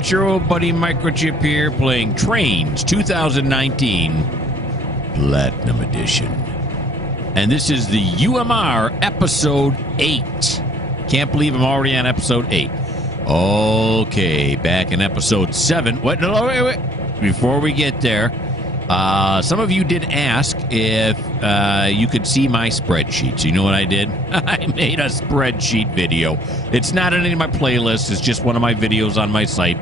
it's your old buddy Mikerowchip here playing Trainz 2019 Platinum Edition. And this is the UMR Episode 8. Can't believe I'm already on Episode 8. Okay, back in Episode 7. Wait. Before we get there, some of you did ask if you could see my spreadsheets. You know what I did? I made a spreadsheet video. It's not in any of my playlists. It's just one of my videos on my site.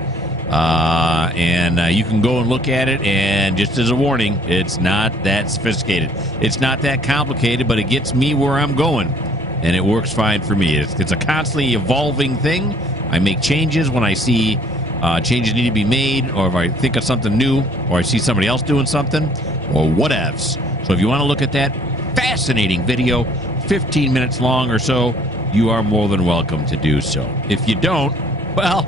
And you can go and look at it. And just as a warning, it's not that sophisticated. It's not that complicated, but it gets me where I'm going. And it works fine for me. It's a constantly evolving thing. I make changes when I see changes need to be made, or if I think of something new, or I see somebody else doing something, or whatevs. So if you want to look at that fascinating video, 15 minutes long or so, you are more than welcome to do so. If you don't, well,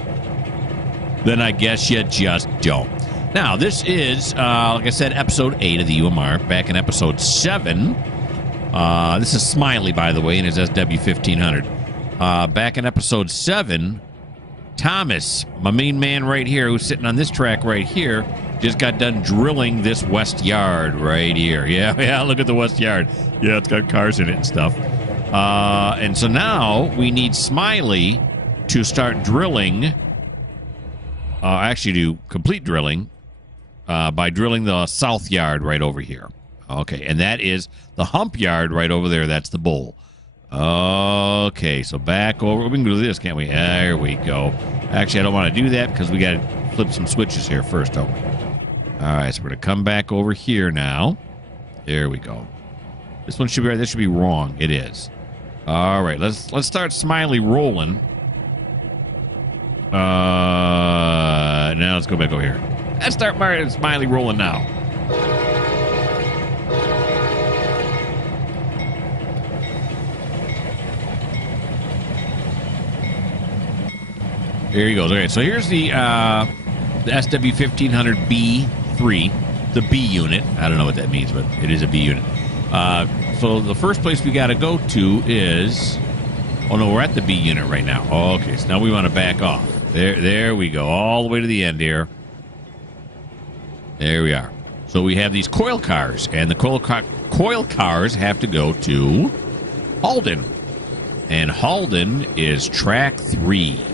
then I guess you just don't. Now, this is, like I said, Episode 8 of the UMR. Back in Episode 7, this is Smiley, by the way, and his SW1500. Back in Episode 7, Thomas, my main man right here, who's sitting on this track right here, just got done drilling this west yard right here. Yeah, look at the west yard. Yeah, it's got cars in it and stuff. And so now we need Smiley to start drilling, actually to complete drilling, by drilling the south yard right over here. Okay, and that is the hump yard right over there. That's the bull. Okay, so back over. We can do this, can't we? There we go. Actually, I don't want to do that because we got to flip some switches here first, don't we? All right, so we're going to come back over here now. There we go. This one should be right. This should be wrong. It is. All right, let's start Smiley rolling. Now let's go back over here. Let's start Smiley rolling now. There he goes. Okay, so here's the SW1500B3, the B unit. I don't know what that means, but it is a B unit. So the first place we got to go to is... Oh, no, we're at the B unit right now. Okay, so now we want to back off. There we go, all the way to the end here. There we are. So we have these coil cars, and the coil cars have to go to Halden. And Halden is track 3.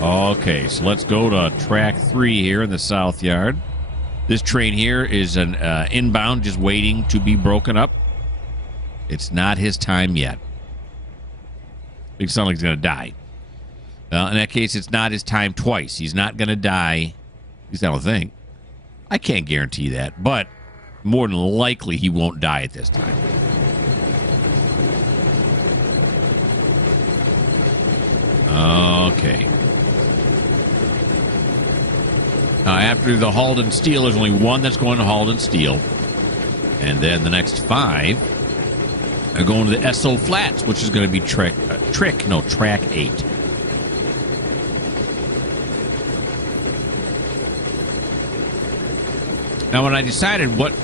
Okay, so let's go to track 3 here in the south yard. This train here is an inbound, just waiting to be broken up. It's not his time yet. It sounds like he's going to die. In that case, it's not his time twice. He's not going to die. At least I don't think. I can't guarantee that, but more than likely he won't die at this time. Okay. After the Halden Steel, there's only one that's going to Halden Steel. And then the next 5 are going to the SO Flats, which is going to be track 8. Now, when I decided what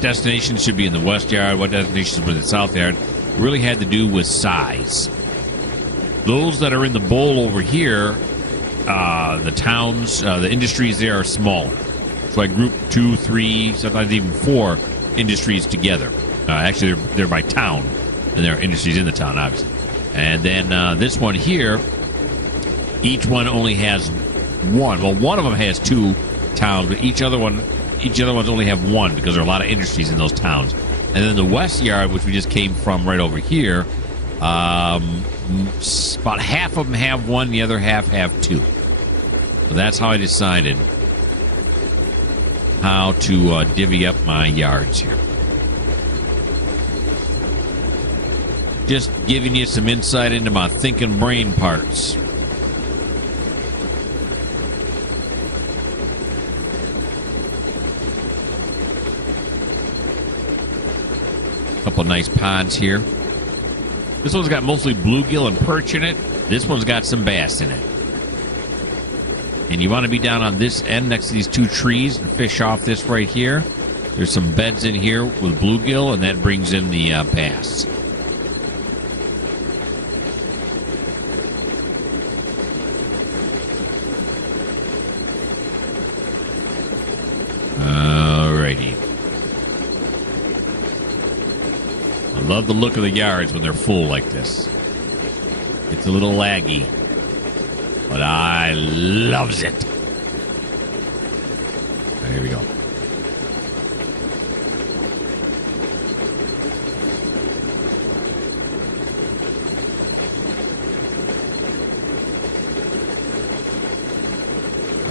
destinations should be in the west yard, what destinations were in the south yard, it really had to do with size. Those that are in the bowl over here, the towns, the industries there are smaller. So I grouped 2, 3, sometimes even 4 industries together. Actually, they're by town, and there are industries in the town, obviously. And then this one here, each one only has 1. Well, one of them has 2 towns, but each other ones only have 1 because there are a lot of industries in those towns. And then the west yard, which we just came from right over here, about half of them have 1, the other half have 2. So that's how I decided how to divvy up my yards here. Just giving you some insight into my thinking brain parts. Couple nice ponds here. This one's got mostly bluegill and perch in it. This one's got some bass in it. And you want to be down on this end next to these 2 trees and fish off this right here. There's some beds in here with bluegill, and that brings in the bass. love the look of the yards when they're full like this. It's a little laggy, but I loves it. All right, here we go.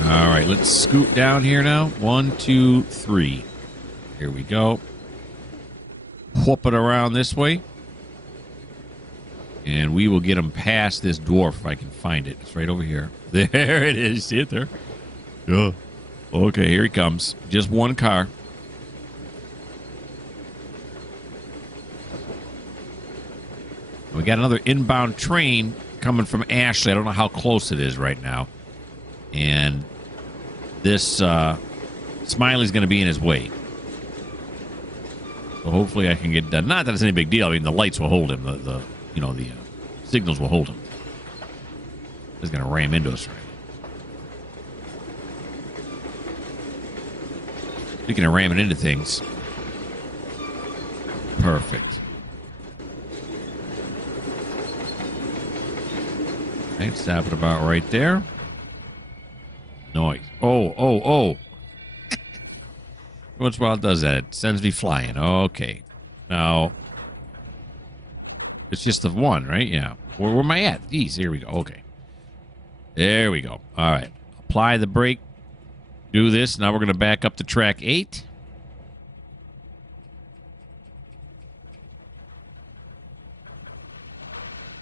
All right, let's scoot down here now. 1, 2, 3. Here we go. Whoop it around this way. And we will get them past this dwarf if I can find it. It's right over here. There it is. See it there? Yeah. Okay, here he comes. Just one car. We got another inbound train coming from Ashley. I don't know how close it is right now. And this Smiley's going to be in his way. So hopefully I can get done. Not that it's any big deal. I mean, the lights will hold him. The signals will hold him. He's going to ram into us right. Speaking of ramming into things. Perfect. Right, stop it about right there. Noise. Oh. Once in a while it does that. It sends me flying. Okay. Now, it's just the one, right? Yeah. Where am I at? These. Here we go. Okay. There we go. All right. Apply the brake. Do this. Now we're going to back up to track 8.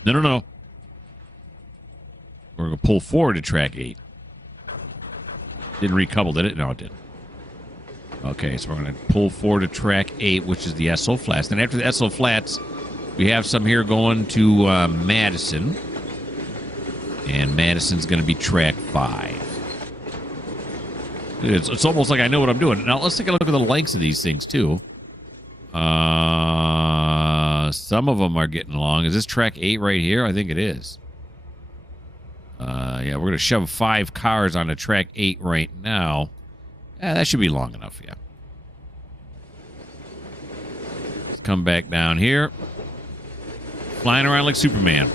No. We're going to pull forward to track 8. Didn't recouple, did it? No, it didn't. Okay, so we're going to pull forward to track 8, which is the SO Flats. Then after the SO Flats, we have some here going to Madison. And Madison's going to be track 5. It's almost like I know what I'm doing. Now, let's take a look at the lengths of these things, too. Some of them are getting long. Is this track 8 right here? I think it is. Yeah, we're going to shove 5 cars onto track 8 right now. That should be long enough, yeah. Let's come back down here. Flying around like Superman.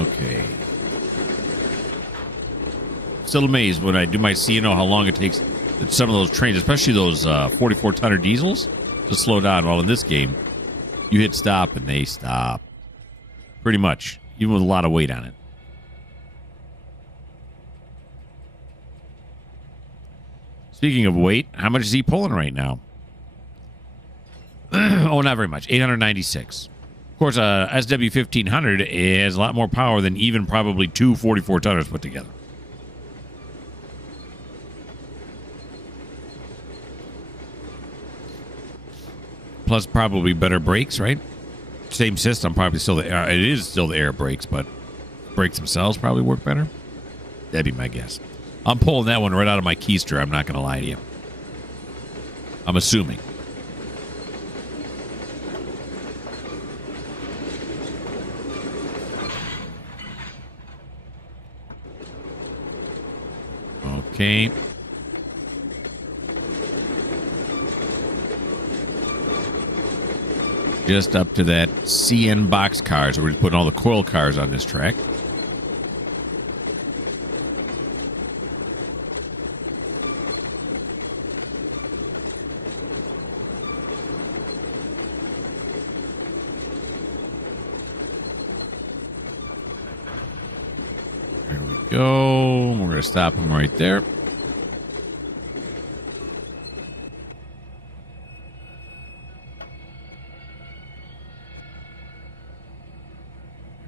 Okay. Still amazed when I do my CNO how long it takes some of those trains, especially those 44-tonner diesels, to slow down. Well, in this game, you hit stop and they stop. Pretty much, even with a lot of weight on it. Speaking of weight, how much is he pulling right now? Oh, not very much. 896. Of course, SW1500 has a lot more power than even probably 2 44-tonners put together. Plus, probably better brakes, right? Same system, probably still the air. It is still the air brakes, but brakes themselves probably work better. That'd be my guess. I'm pulling that one right out of my keister. I'm not going to lie to you. I'm assuming. Okay. Just up to that CN box cars. We're just putting all the coil cars on this track. There we go. We're going to stop them right there.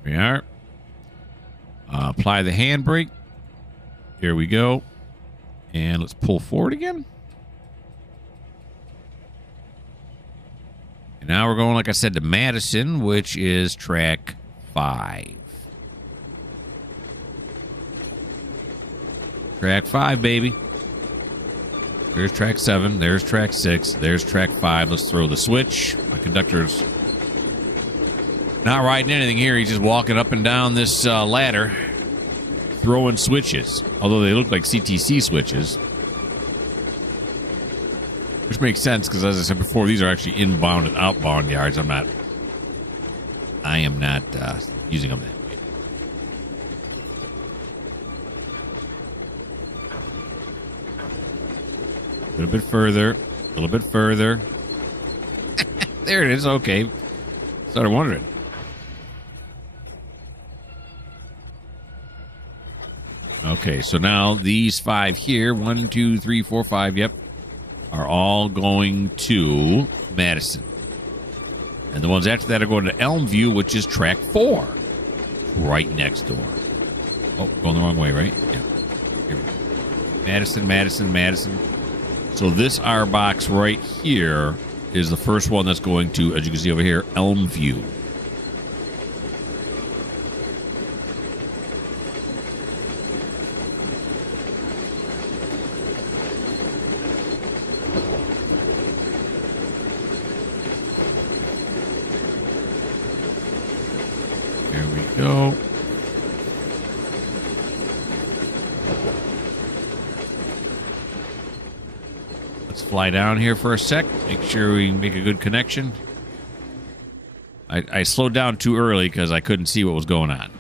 We are. Apply the handbrake. Here we go. And let's pull forward again. And now we're going, like I said, to Madison, which is track 5. Track 5, baby. There's track 7. There's track 6. There's track 5. Let's throw the switch. My conductor's not riding anything here. He's just walking up and down this ladder, throwing switches. Although they look like CTC switches. Which makes sense because, as I said before, these are actually inbound and outbound yards. I am not using them that way. A little bit further. A little bit further. There it is. Okay. Started wondering. Okay, so now these 5 here, 1, 2, 3, 4, 5, yep, are all going to Madison. And the ones after that are going to Elmview, which is track 4. Right next door. Oh, going the wrong way, right? Yeah. Here we go. Madison, Madison, Madison. So this R box right here is the first one that's going to, as you can see over here, Elmview. There we go. Let's fly down here for a sec. Make sure we make a good connection. I slowed down too early because I couldn't see what was going on.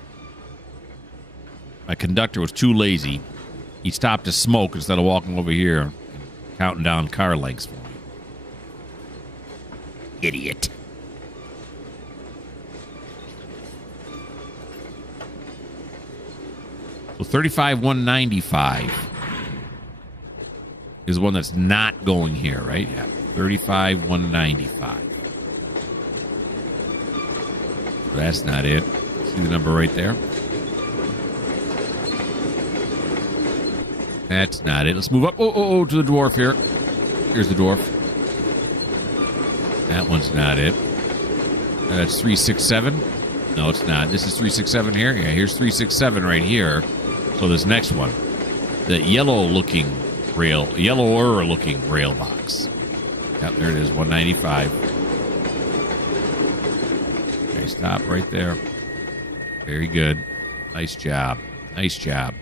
My conductor was too lazy. He stopped to smoke instead of walking over here and counting down car lengths for me. Idiot. So 35,195 is one that's not going here, right? Yeah, 35,195. That's not it. See the number right there? That's not it. Let's move up. Oh, to the dwarf here. Here's the dwarf. That one's not it. That's 367. No, it's not. This is 367 here. Yeah, here's 367 right here. So this next one, the yellower-looking rail box. Yep, there it is, 195. Okay, stop right there. Very good. Nice job. Nice job.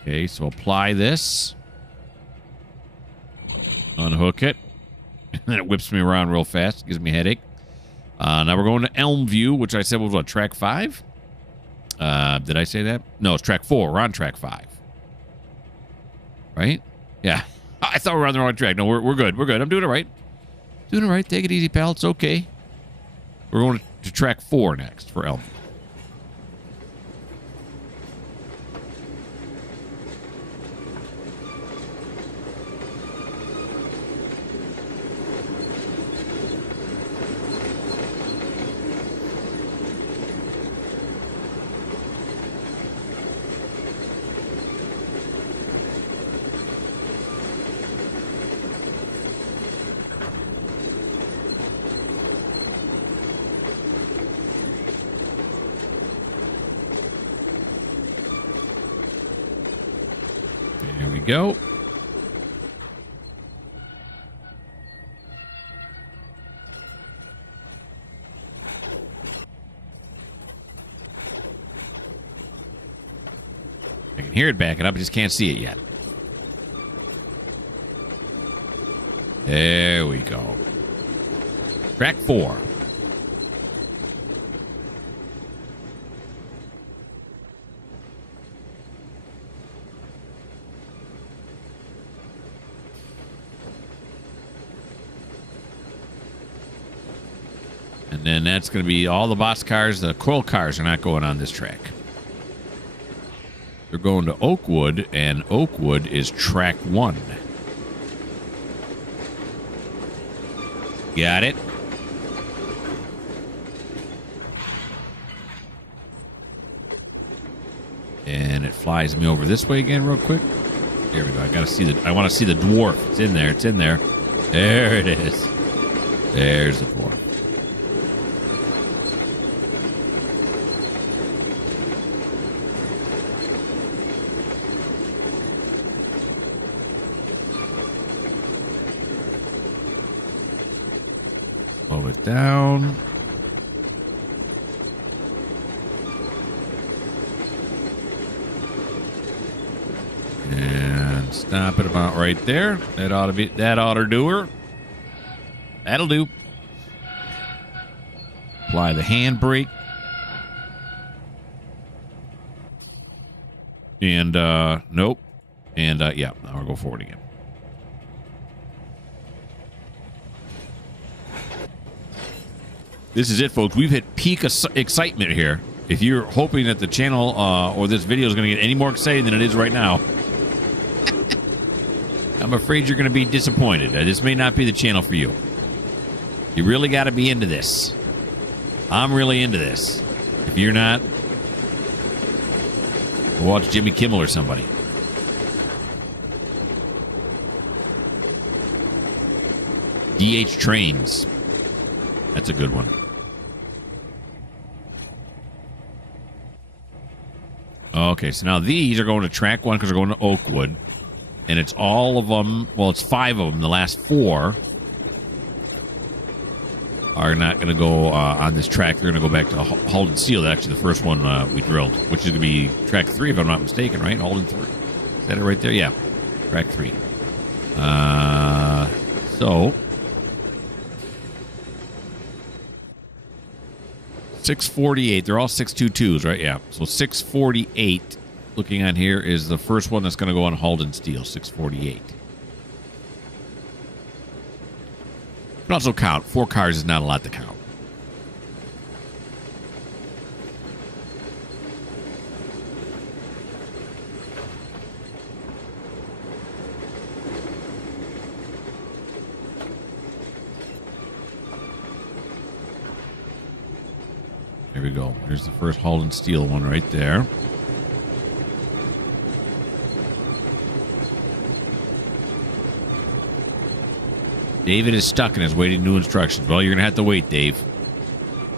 Okay, so apply this. Unhook it. And then it whips me around real fast. Gives me a headache. Now we're going to Elmview, which I said was what, track 5? Did I say that? No, it's track 4. We're on track 5. Right? Yeah. I thought we were on the wrong track. No, we're good. We're good. I'm doing it right. Doing it right. Take it easy, pal. It's okay. We're going to track 4 next for Elmview. There we go. I can hear it backing up, I just can't see it yet. There we go. Track 4. And then that's going to be all the box cars. The coil cars are not going on this track. They're going to Oakwood, and Oakwood is track 1. Got it? And it flies me over this way again real quick. There we go. I want to see the dwarf. It's in there. It's in there. There it is. There's the dwarf. Slow it down. And stop it about right there. That ought to do her. That'll do. Apply the handbrake. And nope. And yeah, now we'll go forward again. This is it, folks. We've hit peak excitement here. If you're hoping that the channel or this video is going to get any more exciting than it is right now, I'm afraid you're going to be disappointed. This may not be the channel for you. You really got to be into this. I'm really into this. If you're not, watch Jimmy Kimmel or somebody. DH Trainz. That's a good one. Okay, so now these are going to track 1 because they're going to Oakwood. And it's all of them. Well, it's 5 of them. The last 4 are not going to go on this track. They're going to go back to Halden Steel. Actually, the first one we drilled, which is going to be track 3, if I'm not mistaken, right? Halden 3. Is that it right there? Yeah, track 3. So 648. They're all 622s, right? Yeah. So 648. Looking on here is the first one that's going to go on Halden Steel, 648. But also count. 4 cars is not a lot to count. There we go. Here's the first Halden Steel one right there. David is stuck and is waiting new instructions. Well, you're going to have to wait, Dave.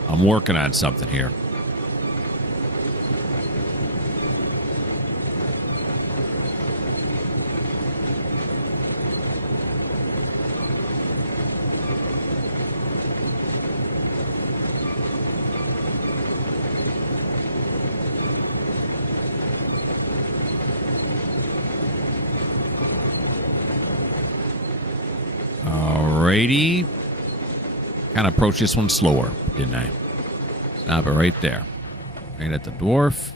I'm working on something here. Alrighty. Kind of approach this one slower, didn't I? Stop it right there. Right at the dwarf.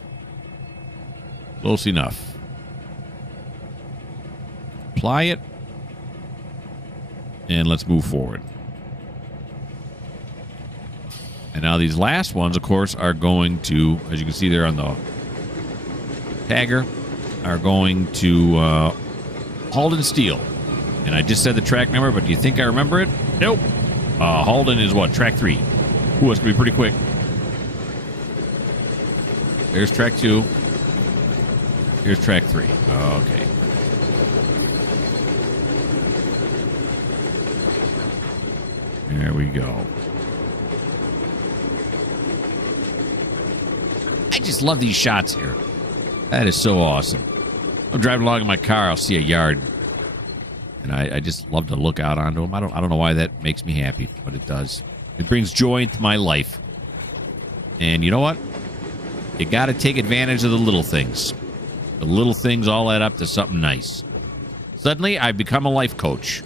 Close enough. Apply it. And let's move forward. And now these last ones, of course, are going to, as you can see there on the tagger, are going to Halden Steel. And I just said the track number, but do you think I remember it? Nope. Halden is what? Track 3. Ooh, it's going to be pretty quick. There's track 2. Here's track 3. Okay. There we go. I just love these shots here. That is so awesome. I'm driving along in my car, I'll see a yard. And I just love to look out onto them. I don't know why that makes me happy, but it does. It brings joy into my life. And you know what? You got to take advantage of the little things. The little things all add up to something nice. Suddenly, I've become a life coach.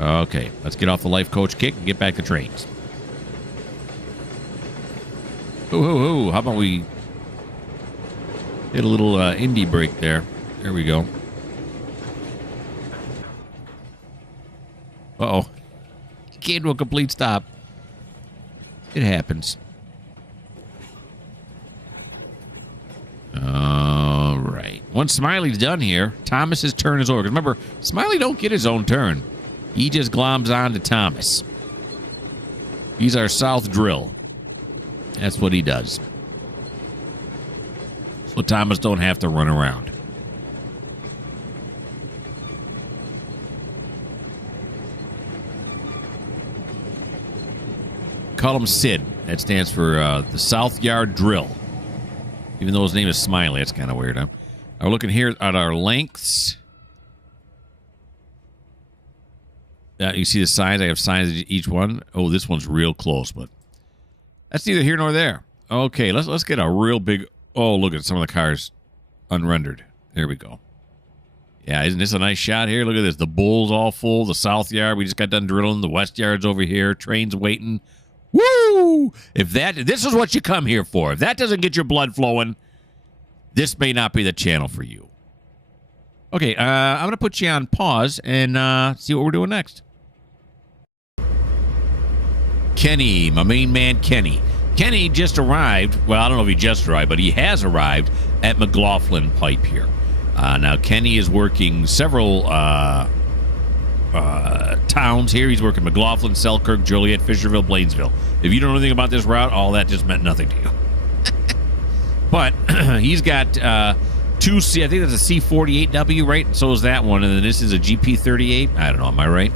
Okay, let's get off the life coach kick and get back to Trainz. How about we hit a little indie break there? There we go. Uh-oh. Came to a complete stop. It happens. All right. Once Smiley's done here, Thomas's turn is over. Remember, Smiley don't get his own turn. He just gloms on to Thomas. He's our south drill. That's what he does. So Thomas don't have to run around. Call him Sid. That stands for the South Yard Drill. Even though his name is Smiley, that's kind of weird, huh? We're looking here at our lengths. You see the signs? I have signs at each one. Oh, this one's real close, but that's neither here nor there. Okay, let's get a real big... Oh, look at some of the cars unrendered. There we go. Yeah, isn't this a nice shot here? Look at this. The bull's all full. The south yard, we just got done drilling. The west yard's over here. Train's waiting. Woo! This is what you come here for. If that doesn't get your blood flowing, this may not be the channel for you. Okay, I'm going to put you on pause and see what we're doing next. Kenny, my main man, Kenny. Kenny just arrived. Well, I don't know if he just arrived, but he has arrived at McLaughlin Pipe here. Now, Kenny is working several towns here. He's working McLaughlin, Selkirk, Joliet, Fisherville, Blainesville. If you don't know anything about this route, all that just meant nothing to you. But he's got two I think that's a C48W, right? And so is that one. And then this is a GP38. I don't know. Am I right?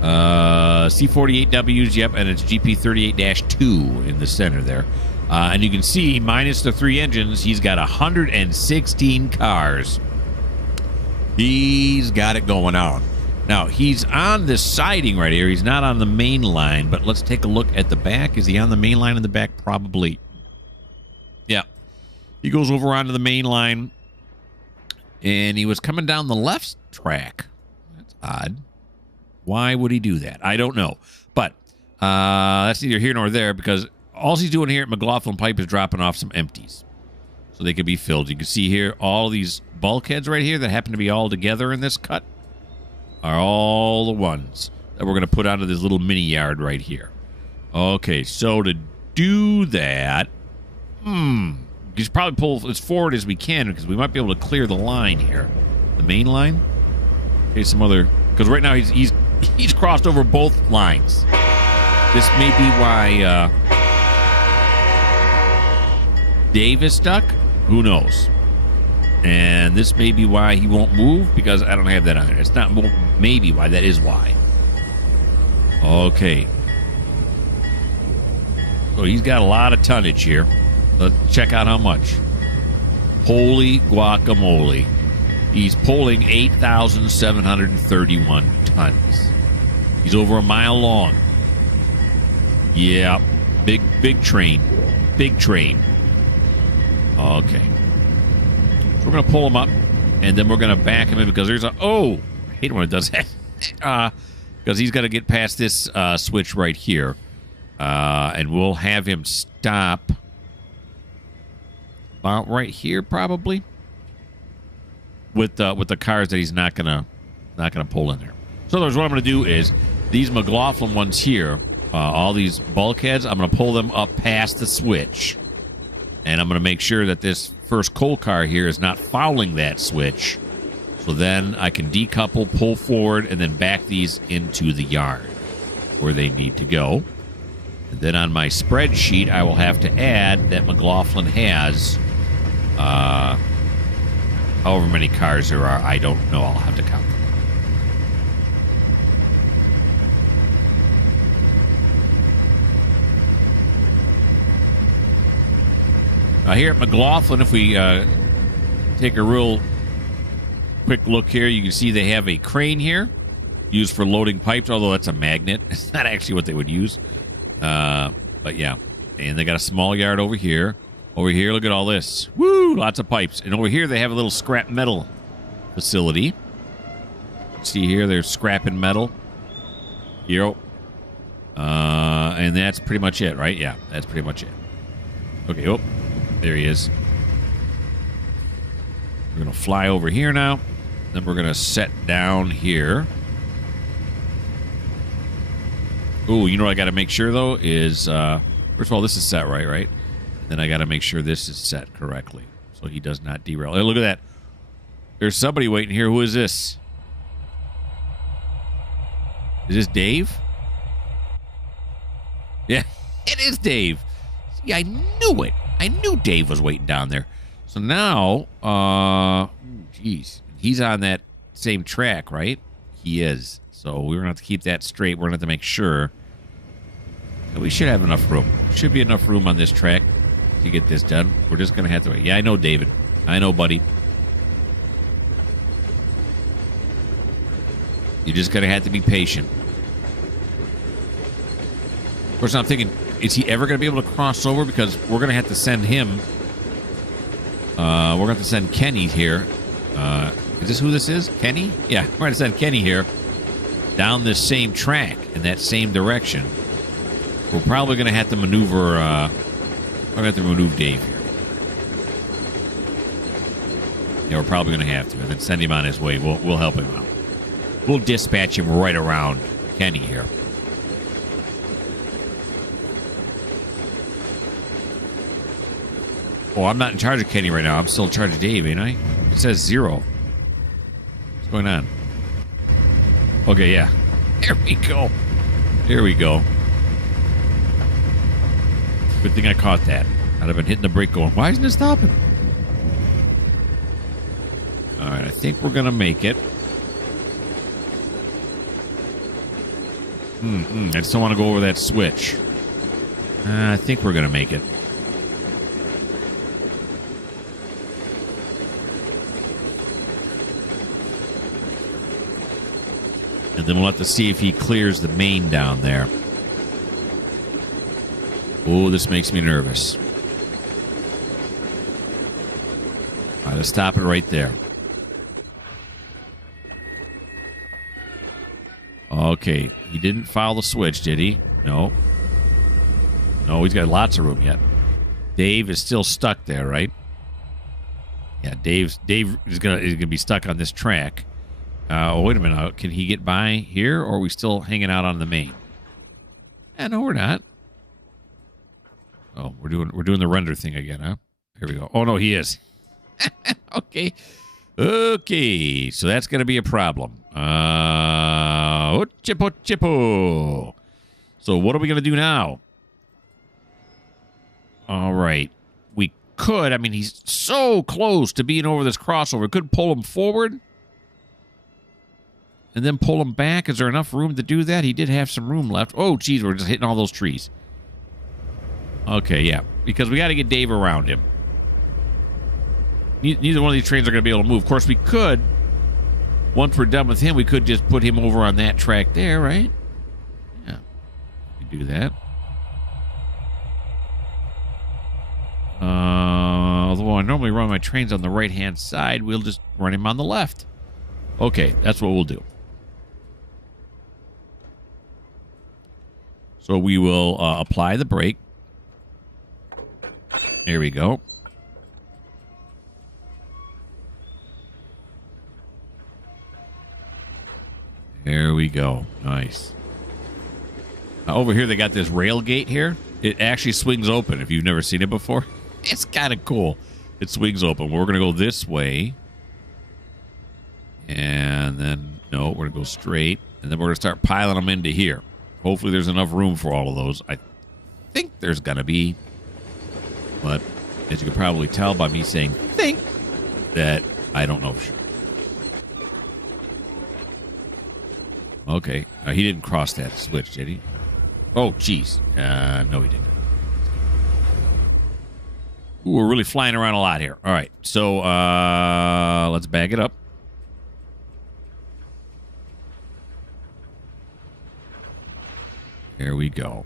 C48Ws, yep. And it's GP38-2 in the center there. And you can see, minus the 3 engines, he's got 116 cars. He's got it going on. Now, he's on this siding right here. He's not on the main line, but let's take a look at the back. Is he on the main line in the back? Probably. Yeah. He goes over onto the main line, and he was coming down the left track. That's odd. Why would he do that? I don't know. But that's neither here nor there, because all he's doing here at McLaughlin Pipe is dropping off some empties so they could be filled. You can see here all these bulkheads right here that happen to be all together in this cut are all the ones that we're going to put onto this little mini yard right here. Okay, so to do that, you should probably pull as forward as we can because we might be able to clear the line here. The main line? Okay, some other... Because right now he's crossed over both lines. This may be why Dave is stuck. Who knows? And this may be why he won't move because I don't have that on there. It's not maybe why. That is why. Okay. So he's got a lot of tonnage here. Let's check out how much. Holy guacamole. He's pulling 8,731 tons. He's over a mile long. Yeah. Big train. Big train. Okay. So we're going to pull him up, and then we're going to back him in because there's a... Oh! I hate when it does that. Because he's got to get past this switch right here. And we'll have him stop about right here, probably. With the cars that he's not gonna pull in there. So what I'm gonna do is these McLaughlin ones here, all these bulkheads, I'm gonna pull them up past the switch, and I'm gonna make sure that this first coal car here is not fouling that switch. So then I can decouple, pull forward, and then back these into the yard where they need to go. And then on my spreadsheet, I will have to add that McLaughlin has. However many cars there are, I don't know. I'll have to count them. Now here at McLaughlin, if we take a real quick look here, you can see they have a crane here used for loading pipes, although that's a magnet. It's not actually what they would use. But yeah. And they got a small yard over here. Over here, look at all this. Woo! Lots of pipes. And over here, they have a little scrap metal facility. See here, they're scrapping metal. Here. And that's pretty much it, right? Yeah, that's pretty much it. Okay, oh, there he is. We're going to fly over here now. Then we're going to set down here. Oh, you know what I got to make sure, though, is... first of all, this is set right? Then I got to make sure this is set correctly so he does not derail. Hey, look at that. There's somebody waiting here. Who is this? Is this Dave? Yeah, it is Dave. See, I knew it. I knew Dave was waiting down there. So now, geez, he's on that same track, right? He is. So we're going to have to keep that straight. We're going to have to make sure that we should have enough room. Should be enough room on this track to get this done. We're just going to have to wait. Yeah, I know, David. I know, buddy. You're just going to have to be patient. Of course, I'm thinking, is he ever going to be able to cross over? Because we're going to have to send him. We're going to have to send Kenny here. Is this who this is? Kenny? Yeah, we're going to send Kenny here down this same track in that same direction. We're probably going to have to maneuver. We're going to have to remove Dave here. Yeah, we're probably going to have to, and then send him on his way. We'll help him out. We'll dispatch him right around Kenny here. Oh, I'm not in charge of Kenny right now. I'm still in charge of Dave, ain't I? It says 0. What's going on? Okay, yeah. There we go. There we go. Good thing I caught that. I'd have been hitting the brake going, why isn't it stopping? All right, I think we're going to make it. I just don't want to go over that switch. I think we're going to make it. And then we'll have to see if he clears the main down there. Oh, this makes me nervous. All right, let's stop it right there. Okay, he didn't follow the switch, did he? No. No, he's got lots of room yet. Dave is still stuck there, right? Yeah, Dave is gonna be stuck on this track. Oh, wait a minute. Can he get by here, or are we still hanging out on the main? No, we're not. Oh, we're doing the render thing again, huh? Here we go. Oh no, he is. Okay. Okay, so that's going to be a problem. Chippo. So what are we going to do now? All right. We could. I mean, he's so close to being over this crossover. Could pull him forward and then pull him back. Is there enough room to do that? He did have some room left. Oh, geez, we're just hitting all those trees. Okay, yeah, because we got to get Dave around him. Neither one of these trains are going to be able to move. Of course, we could, once we're done with him, we could just put him over on that track there, right? Yeah, we could do that. Although I normally run my trains on the right-hand side, we'll just run him on the left. Okay, that's what we'll do. So we will apply the brake. There we go. There we go. Nice. Over here, they got this rail gate here. It actually swings open if you've never seen it before. It's kind of cool. It swings open. We're going to go this way. And then, no, we're going to go straight. And then we're going to start piling them into here. Hopefully there's enough room for all of those. I think there's going to be. But as you can probably tell by me saying think, that I don't know for sure. Okay. He didn't cross that switch, did he? Oh, jeez. No, he didn't. Ooh, we're really flying around a lot here. All right. So let's bag it up. There we go.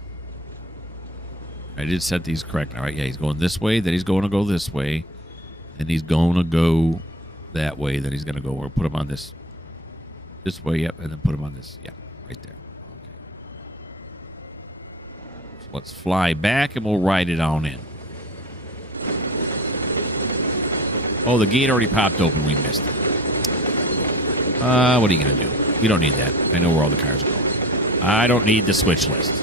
I did set these correct. All right. Yeah, he's going this way. Then he's going to go this way. Then he's going to go that way. Then he's going to go. We'll put him on this way. Yep. And then put him on this. Yeah. Right there. Okay. So let's fly back and we'll ride it on in. Oh, the gate already popped open. We missed it. What are you going to do? You don't need that. I know where all the cars are going. I don't need the switch list.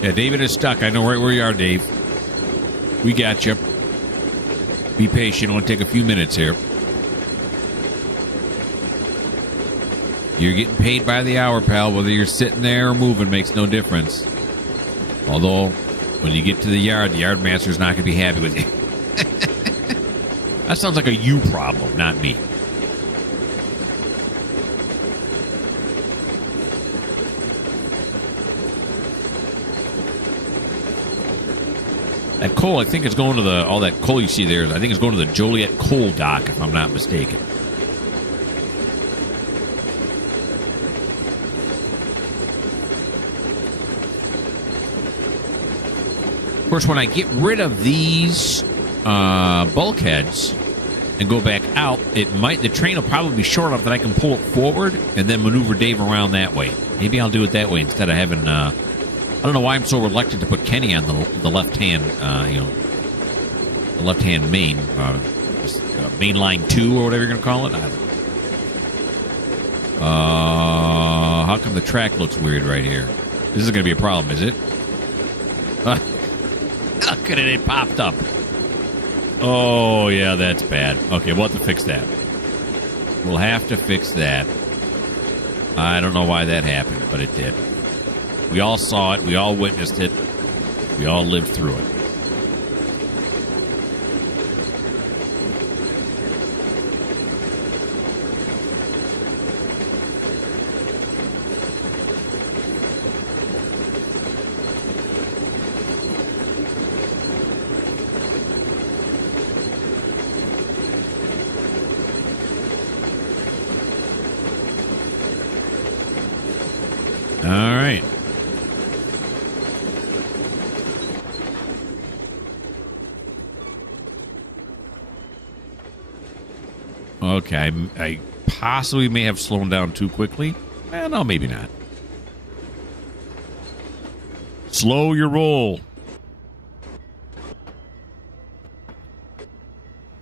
Yeah, David is stuck. I know right where you are, Dave. We got you. Be patient. It'll take a few minutes here. You're getting paid by the hour, pal. Whether you're sitting there or moving makes no difference. Although, When you get to the yard master's not going to be happy with you. That sounds like a you problem, not me. That coal, I think, is going to the... All that coal you see there, I think it's going to the Joliet coal dock, if I'm not mistaken. Of course, when I get rid of these bulkheads and go back out, the train will probably be short enough that I can pull it forward and then maneuver Dave around that way. Maybe I'll do it that way instead of having... I don't know why I'm so reluctant to put Kenny on the left hand, the left hand main, main line 2 or whatever you're going to call it. I don't know. How come the track looks weird right here? This is going to be a problem, is it? Look at it, it popped up. Oh, yeah, that's bad. Okay, we'll have to fix that. We'll have to fix that. I don't know why that happened, but it did. We all saw it. We all witnessed it. We all lived through it. All right. Okay, I possibly may have slowed down too quickly. No, maybe not. Slow your roll.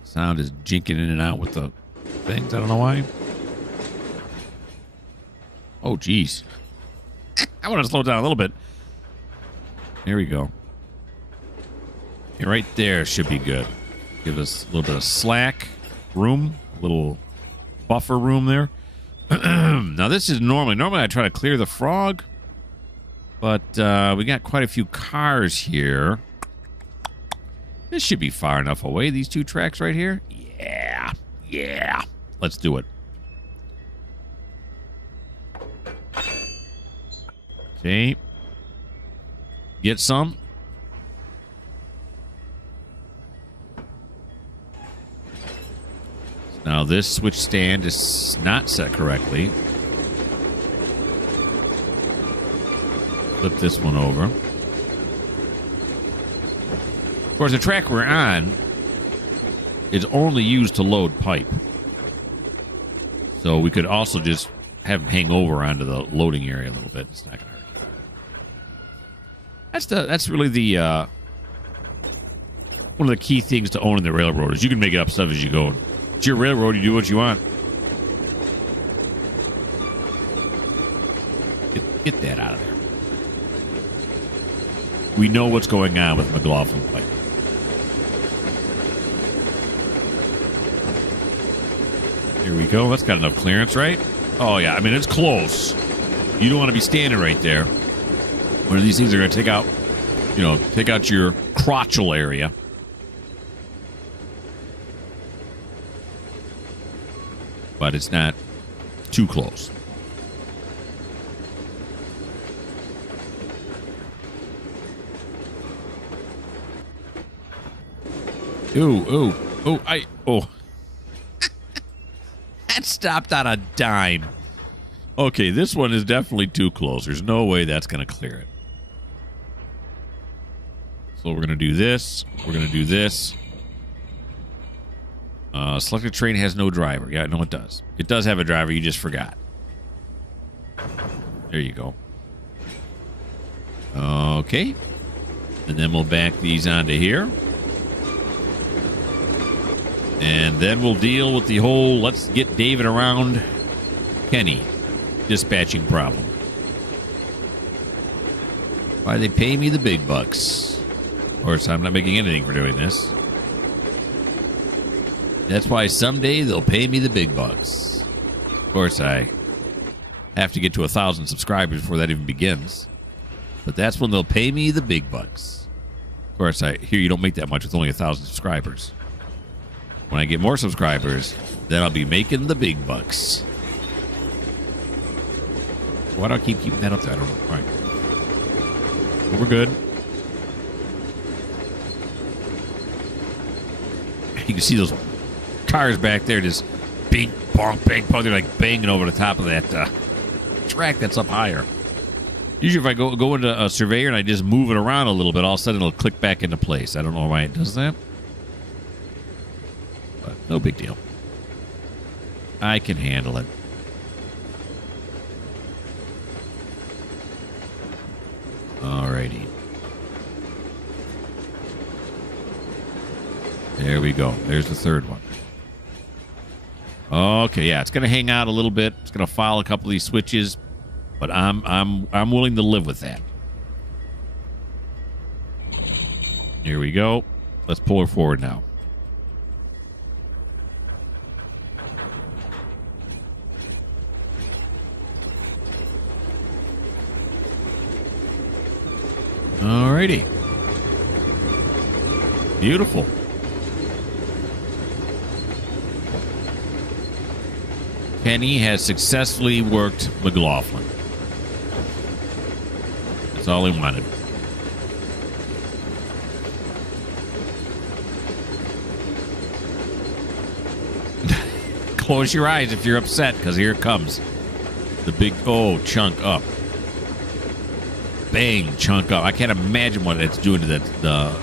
Sound is jinking in and out with the things. I don't know why. Oh, geez. I want to slow down a little bit. There we go. Yeah, right there should be good. Give us a little bit of slack room, a little buffer room there. Now, this is normally I try to clear the frog, but we got quite a few cars here. This should be far enough away, these two tracks right here. Yeah. Let's do it. Okay. Get some. Now this switch stand is not set correctly. Flip this one over. Of course, the track we're on is only used to load pipe. So we could also just have them hang over onto the loading area a little bit. It's not going to hurt. That's really the one of the key things to owning the railroad is you can make up stuff as you go. It's your railroad. You do what you want. Get that out of there. We know what's going on with McLaughlin Pipe. Here we go. That's got enough clearance, right? Oh, yeah. I mean, it's close. You don't want to be standing right there. One of these things are going to take out your crotchal area. But it's not too close. Ooh. That stopped on a dime. Okay, this one is definitely too close. There's no way that's going to clear it. So we're going to do this. We're going to do this. Selected train has no driver. Yeah, no, it does. It does have a driver. You just forgot. There you go. Okay. And then we'll back these onto here. And then we'll deal with the whole let's get David around Kenny dispatching problem. Why they pay me the big bucks. Of course, I'm not making anything for doing this. That's why someday they'll pay me the big bucks. Of course, I have to get to 1,000 subscribers before that even begins. But that's when they'll pay me the big bucks. Of course, I hear you don't make that much with only 1,000 subscribers. When I get more subscribers, then I'll be making the big bucks. Why do I keep keeping that up there? I don't know. All right. But we're good. You can see those cars back there just bing, bonk, bang, bonk. They're like banging over the top of that track that's up higher. Usually if I go into a surveyor and I just move it around a little bit, all of a sudden it'll click back into place. I don't know why it does that. But no big deal. I can handle it. Alrighty. There we go. There's the third one. Okay, yeah, it's going to hang out a little bit. It's going to follow a couple of these switches, but I'm willing to live with that. Here we go. Let's pull her forward now. Alrighty. Beautiful. Penny has successfully worked McLaughlin. That's all he wanted. Close your eyes if you're upset, because here it comes. The big, chunk up. Bang, chunk up. I can't imagine what it's doing to the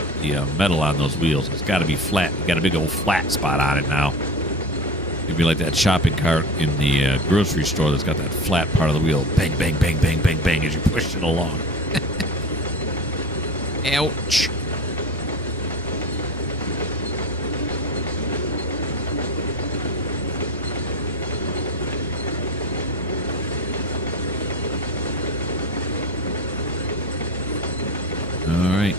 metal on those wheels. It's got to be flat. Got a big old flat spot on it now. It'd be like that shopping cart in the grocery store that's got that flat part of the wheel. Bang, bang, bang, bang, bang, bang as you push it along. Ouch. All right.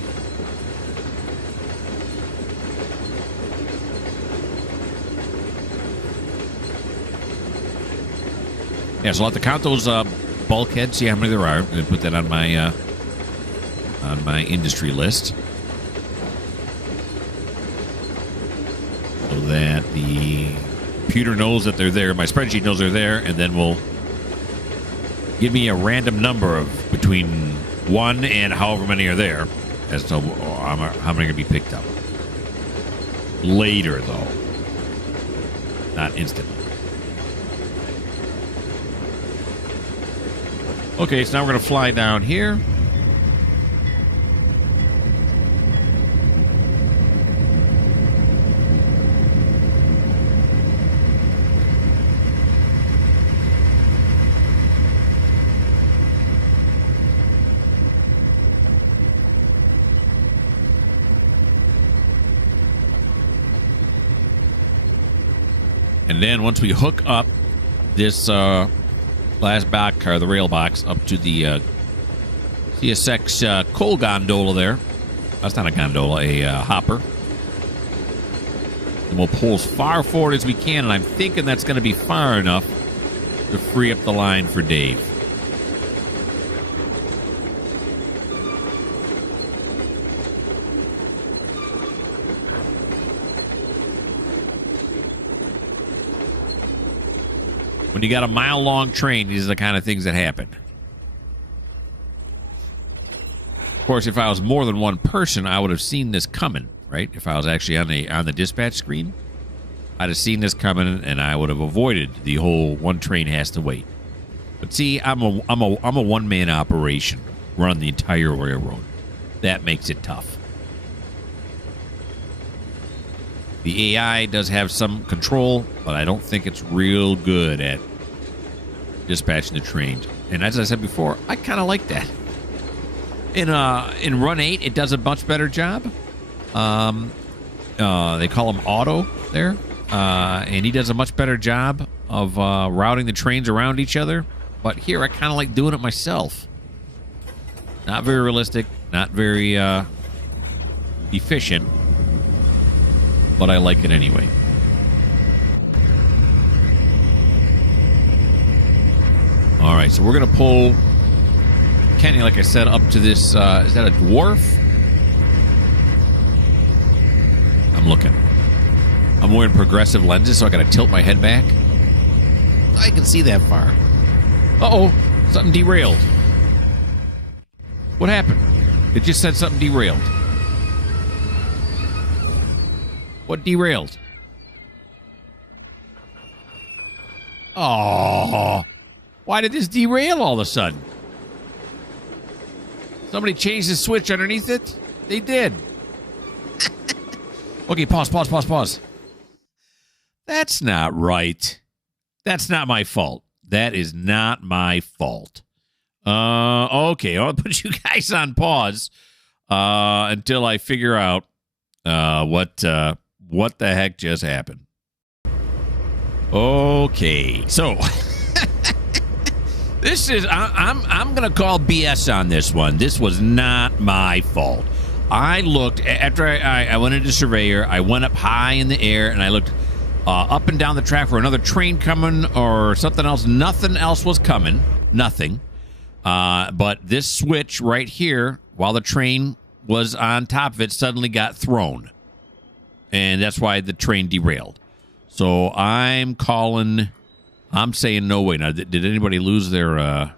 Yeah, so I'll have to count those bulkheads, see how many there are. I'm going to put that on my industry list, so that the computer knows that they're there. My spreadsheet knows they're there, and then will give me a random number of between 1 and however many are there as to how many are going to be picked up. Later, though. Not instantly. Okay, so now we're going to fly down here. And then once we hook up this glass box car, the rail box, up to the CSX coal gondola there. That's not a gondola, a hopper. And we'll pull as far forward as we can, and I'm thinking that's going to be far enough to free up the line for Dave. When you got a mile-long train, these are the kind of things that happen. Of course, if I was more than one person, I would have seen this coming, right? If I was actually on the dispatch screen, I'd have seen this coming, and I would have avoided the whole one train has to wait. But see, I'm a one-man operation, run the entire railroad. That makes it tough. The AI does have some control, but I don't think it's real good at dispatching the trains. And as I said before, I kind of like that. In Run 8, it does a much better job. They call him Auto there. And he does a much better job of routing the trains around each other. But here, I kind of like doing it myself. Not very realistic, not very efficient. But I like it anyway. All right, so we're going to pull Kenny, like I said, up to this. Is that a dwarf? I'm looking. I'm wearing progressive lenses, so I gotta tilt my head back. I can see that far. Uh-oh, something derailed. What happened? It just said something derailed. What derailed? Oh, why did this derail all of a sudden? Somebody changed the switch underneath it? They did. Okay, pause. That's not right. That's not my fault. That is not my fault. Okay, I'll put you guys on pause until I figure out what the heck just happened. Okay, so this is I'm gonna call BS on this one. This was not my fault. I looked after I went into Surveyor. I went up high in the air and I looked up and down the track for another train coming or something else. Nothing else was coming. Nothing. But this switch right here, while the train was on top of it, suddenly got thrown, and that's why the train derailed. So I'm saying no way. Now, did anybody lose their, I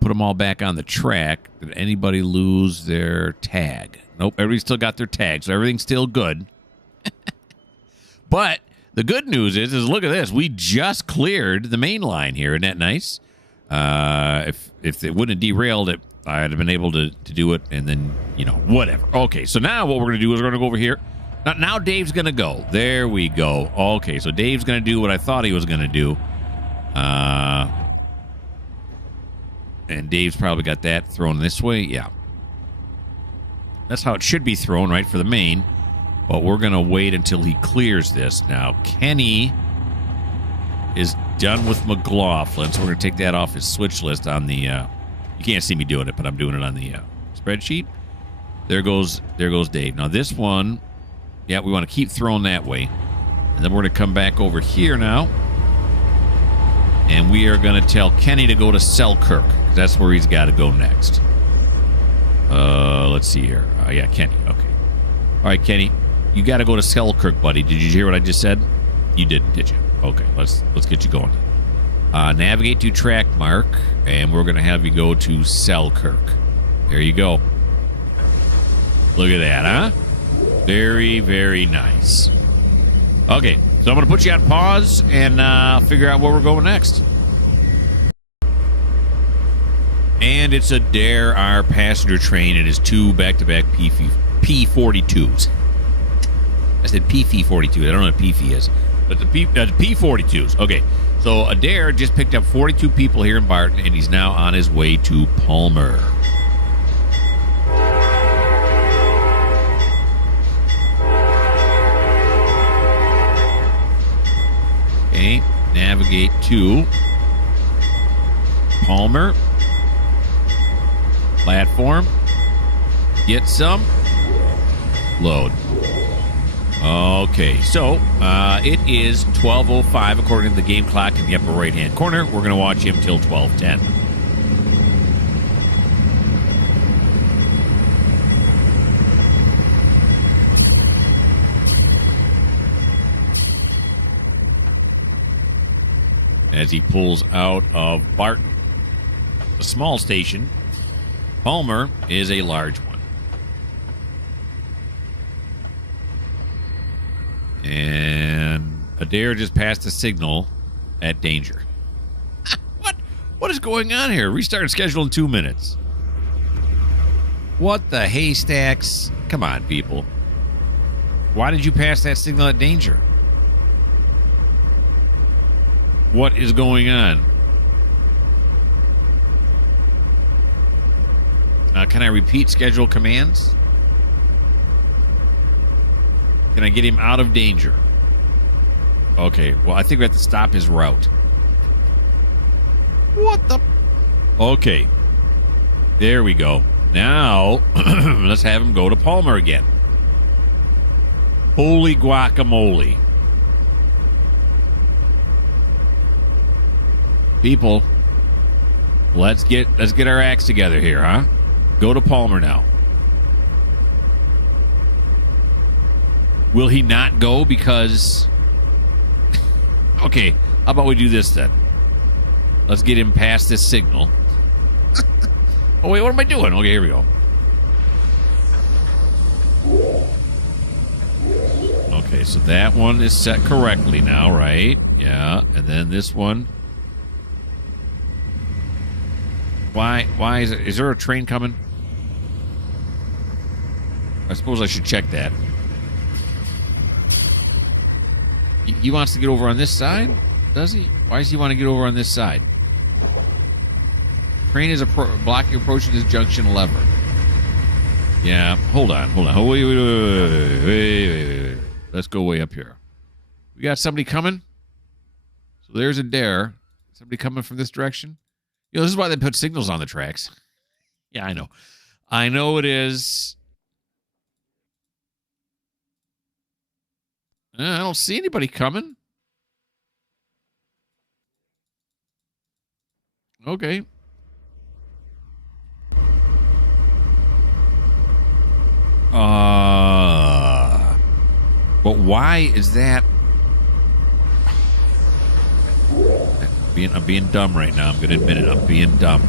put them all back on the track. Did anybody lose their tag? Nope, everybody still got their tag, so everything's still good. But the good news is look at this. We just cleared the main line here. Isn't that nice? If it wouldn't have derailed it, I'd have been able to do it, and then, whatever. Okay, so now what we're going to do is we're going to go over here. Now Dave's going to go. There we go. Okay, so Dave's going to do what I thought he was going to do. And Dave's probably got that thrown this way. Yeah. That's how it should be thrown, right, for the main. But we're going to wait until he clears this. Now, Kenny is done with McLaughlin, so we're going to take that off his switch list on the... you can't see me doing it, but I'm doing it on the spreadsheet. There goes Dave. Now, this one... Yeah, we want to keep throwing that way. And then we're going to come back over here now. And we are going to tell Kenny to go to Selkirk. That's where he's got to go next. Let's see here. Yeah, Kenny. Okay. All right, Kenny. You got to go to Selkirk, buddy. Did you hear what I just said? You didn't, did you? Okay, let's get you going. Navigate to track mark, and we're going to have you go to Selkirk. There you go. Look at that, huh? Very, very nice. Okay, so I'm going to put you on pause and figure out where we're going next. And it's a Dare our passenger train. It is two back-to-back P42s. I said P42. I don't know what P is. But the P42s. Okay, so Adair just picked up 42 people here in Barton, and he's now on his way to Palmer. Okay, navigate to Palmer. Platform. Get some. Load. Okay, so it is 12:05 according to the game clock in the upper right-hand corner. We're going to watch him till 12:10. As he pulls out of Barton. A small station. Palmer is a large one. And Adair just passed a signal at danger. What is going on here? Restart schedule in 2 minutes. What the haystacks? Come on, people. Why did you pass that signal at danger? What is going on? Can I repeat schedule commands? Can I get him out of danger? Okay, well, I think we have to stop his route. What the? Okay. There we go. Now, let's have him go to Palmer again. Holy guacamole. People, let's get our acts together here, huh? Go to Palmer now. Will he not go because... Okay, how about we do this then? Let's get him past this signal. Oh, wait, what am I doing? Okay, here we go. Okay, so that one is set correctly now, right? Yeah, and then this one. Why is it? Is there a train coming? I suppose I should check that. He wants to get over on this side? Does he? Why does he want to get over on this side? Train is blocking approaching this junction lever. Yeah, hold on. Oh, wait. Let's go way up here. We got somebody coming. So there's a dare. Somebody coming from this direction. You know, this is why they put signals on the tracks. Yeah, I know. I know it is. I don't see anybody coming. Okay. But why is that? I'm being dumb right now. I'm going to admit it. I'm being dumb.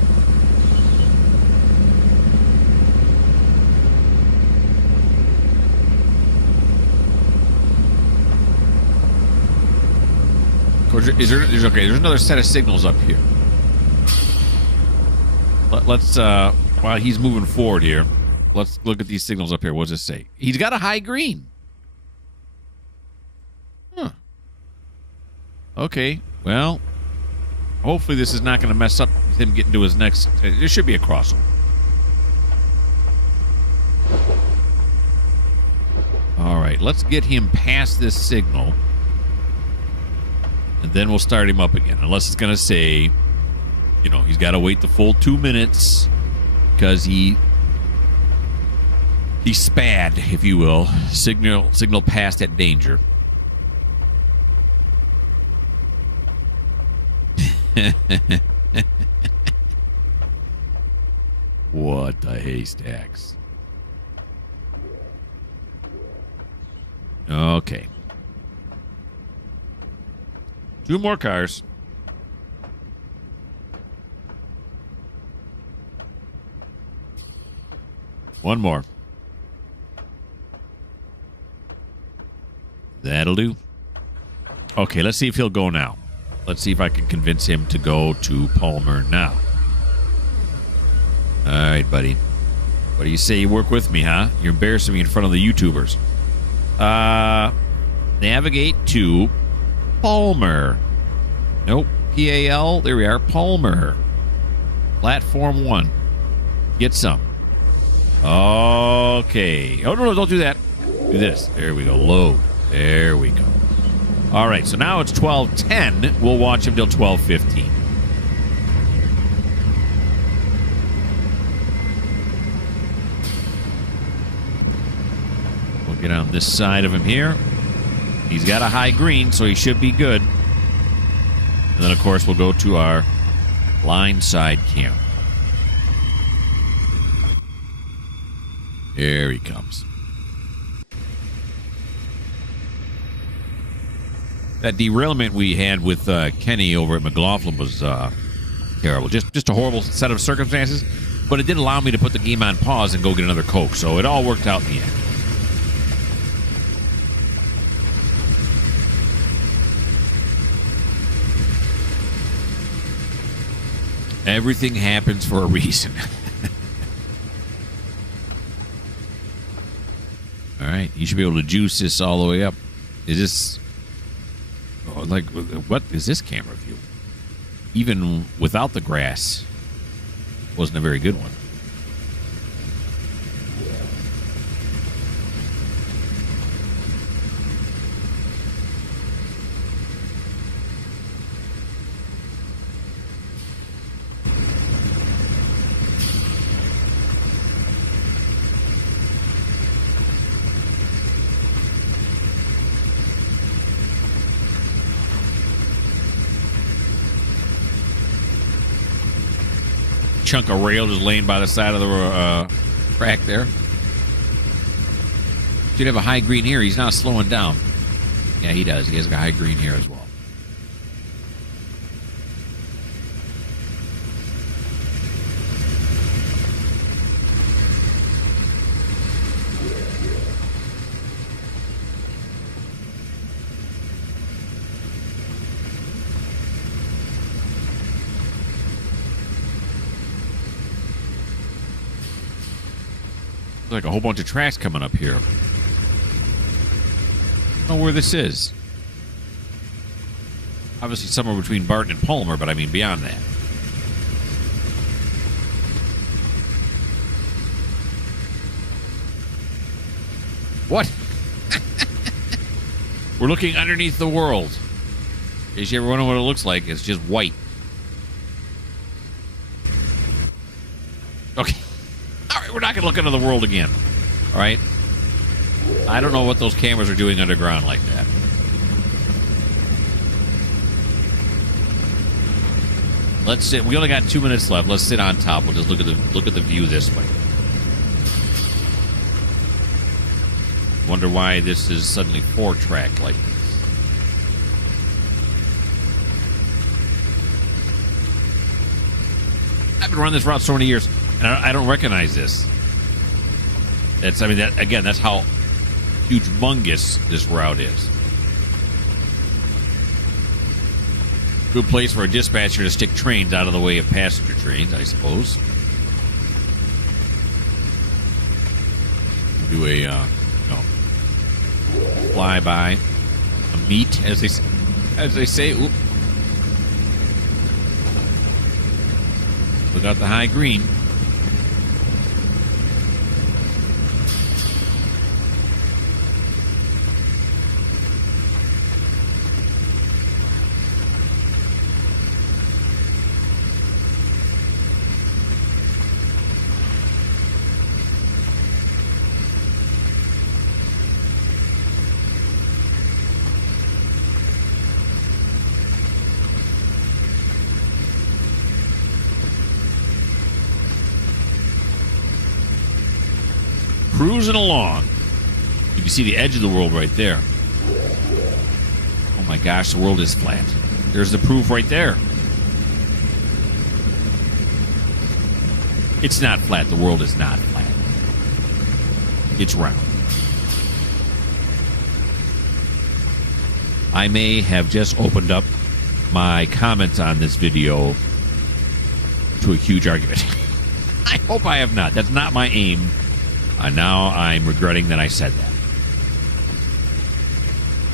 There's another set of signals up here. Let's while he's moving forward here, let's look at these signals up here. What does it say? He's got a high green. Huh. Okay. Well, hopefully this is not going to mess up with him getting to his next. There should be a crossover. All right. Let's get him past this signal. And then we'll start him up again. Unless it's going to say, you know, he's got to wait the full 2 minutes because he spad, if you will. Signal passed at danger. What the haystacks. Okay. 2 more cars. One more. That'll do. Okay, let's see if he'll go now. Let's see if I can convince him to go to Palmer now. All right, buddy. What do you say you work with me, huh? You're embarrassing me in front of the YouTubers. Navigate to Palmer. Nope. P-A-L. There we are. Palmer. Platform 1. Get some. Okay. Oh, no, don't do that. Do this. There we go. Load. There we go. All right, so now it's 12:10. We'll watch him till 12:15. We'll get on this side of him here. He's got a high green, so he should be good. And then, of course, we'll go to our line side cam. There he comes. That derailment we had with Kenny over at McLaughlin was terrible. Just a horrible set of circumstances. But it did allow me to put the game on pause and go get another Coke. So it all worked out in the end. Everything happens for a reason. All right. You should be able to juice this all the way up. Is this... like, what is this camera view? Even without the grass, wasn't a very good one. Chunk of rail just laying by the side of the track there. Should have a high green here. He's not slowing down. Yeah, he does. He has a high green here as well. Like a whole bunch of tracks coming up here. I don't know where this is. Obviously somewhere between Barton and Palmer, but I mean beyond that. What? We're looking underneath the world. In case you ever wonder what it looks like, it's just white. Okay. All right, we're not going to look into the world again. All right? I don't know what those cameras are doing underground like that. Let's sit. We only got 2 minutes left. Let's sit on top. We'll just look at the view this way. Wonder why this is suddenly 4-track like this. I've been running this route so many years, and I don't recognize this. That's how humongous this route is. Good place for a dispatcher to stick trains out of the way of passenger trains, I suppose. Do a flyby, a meet, as they say. Oop. Look out the high green. Cruising along. You can see the edge of the world right there. Oh my gosh, the world is flat. There's the proof right there. It's not flat. The world is not flat. It's round. I may have just opened up my comments on this video to a huge argument. I hope I have not. That's not my aim. Now I'm regretting that I said that.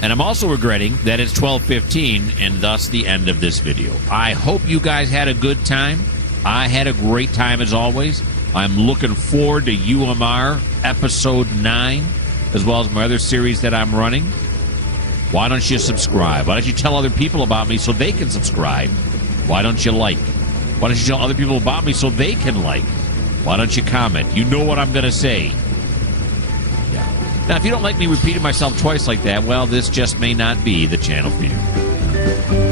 And I'm also regretting that it's 12:15 and thus the end of this video. I hope you guys had a good time. I had a great time as always. I'm looking forward to UMR Episode 9, as well as my other series that I'm running. Why don't you subscribe? Why don't you tell other people about me so they can subscribe? Why don't you like? Why don't you tell other people about me so they can like? Why don't you comment? You know what I'm going to say. Yeah. Now, if you don't like me repeating myself twice like that, well, this just may not be the channel for you.